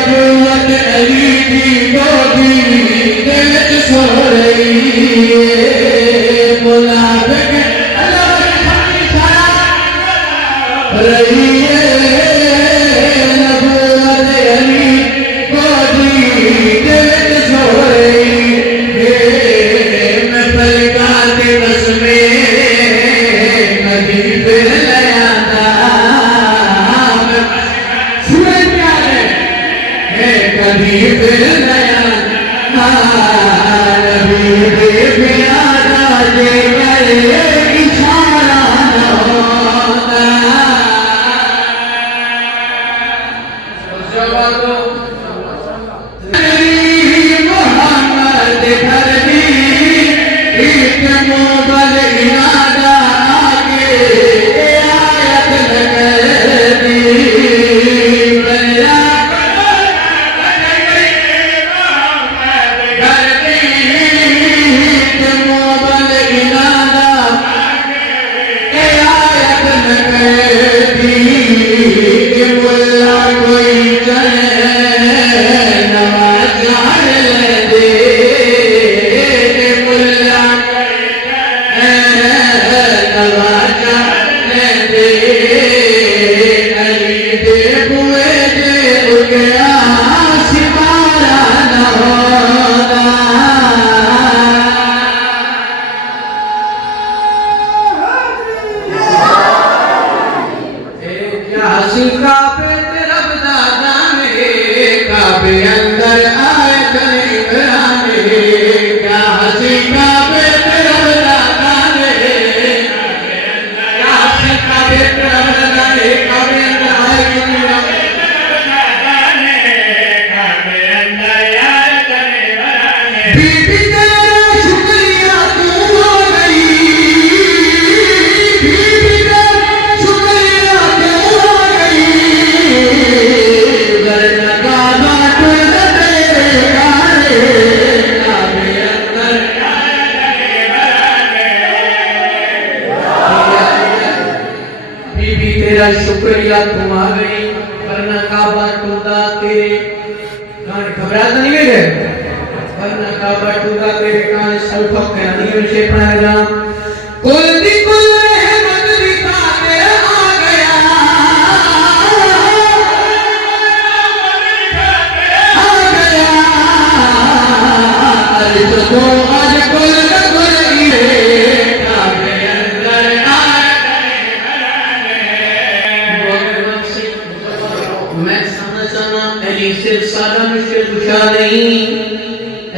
नबूवत अली दी गोदी तेज सो रही मुनाफिक रही नबूवत अली गोदी तेज सो रही मैं पलका दिवस में कभी फिर नया कभी फिर नया नबी बेबिया राजे करे इशारा न होता मोहम्मद घर दी एक मोबल इनादा आगे आयत नगर दी अंदर आए करीब क्या हंसी का बेट रब दादा ने क्या हंसी का बेट रब दादा ने काबे अंदर आए करीब बीबी तेरा शुक्रिया तू हो गई बीबी तेरा शुक्रिया तू हो गई तेरा शुक्रिया तुम आ गई वरना काबा टूटा तेरे कान घबराता नहीं गए वरना काबा टूटा तेरे कान सब ठोक के नहीं से पड़ा जा कुल दी कुल रहमत दिखा के आ गया अरे तो आज कुल न कुल काबे अंदर मैं समझना अली सिर्फ सादा मुश्किल कुशा नहीं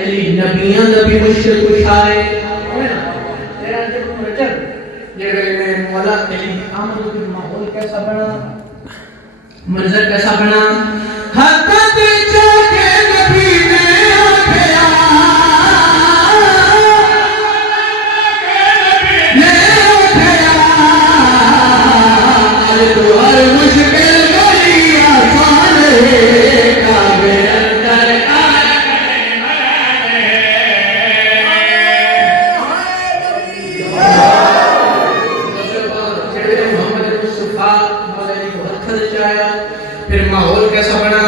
अली नबियां नबी मुश्किल कुशा है तेरा जब रजब जेड़े में मौला अली आमद के माहौल कैसा बना मंजर कैसा बना हक़त जाके नबी ने आया ने उठाया अरे तो हर मुश्किल फिर माहौल कैसा बना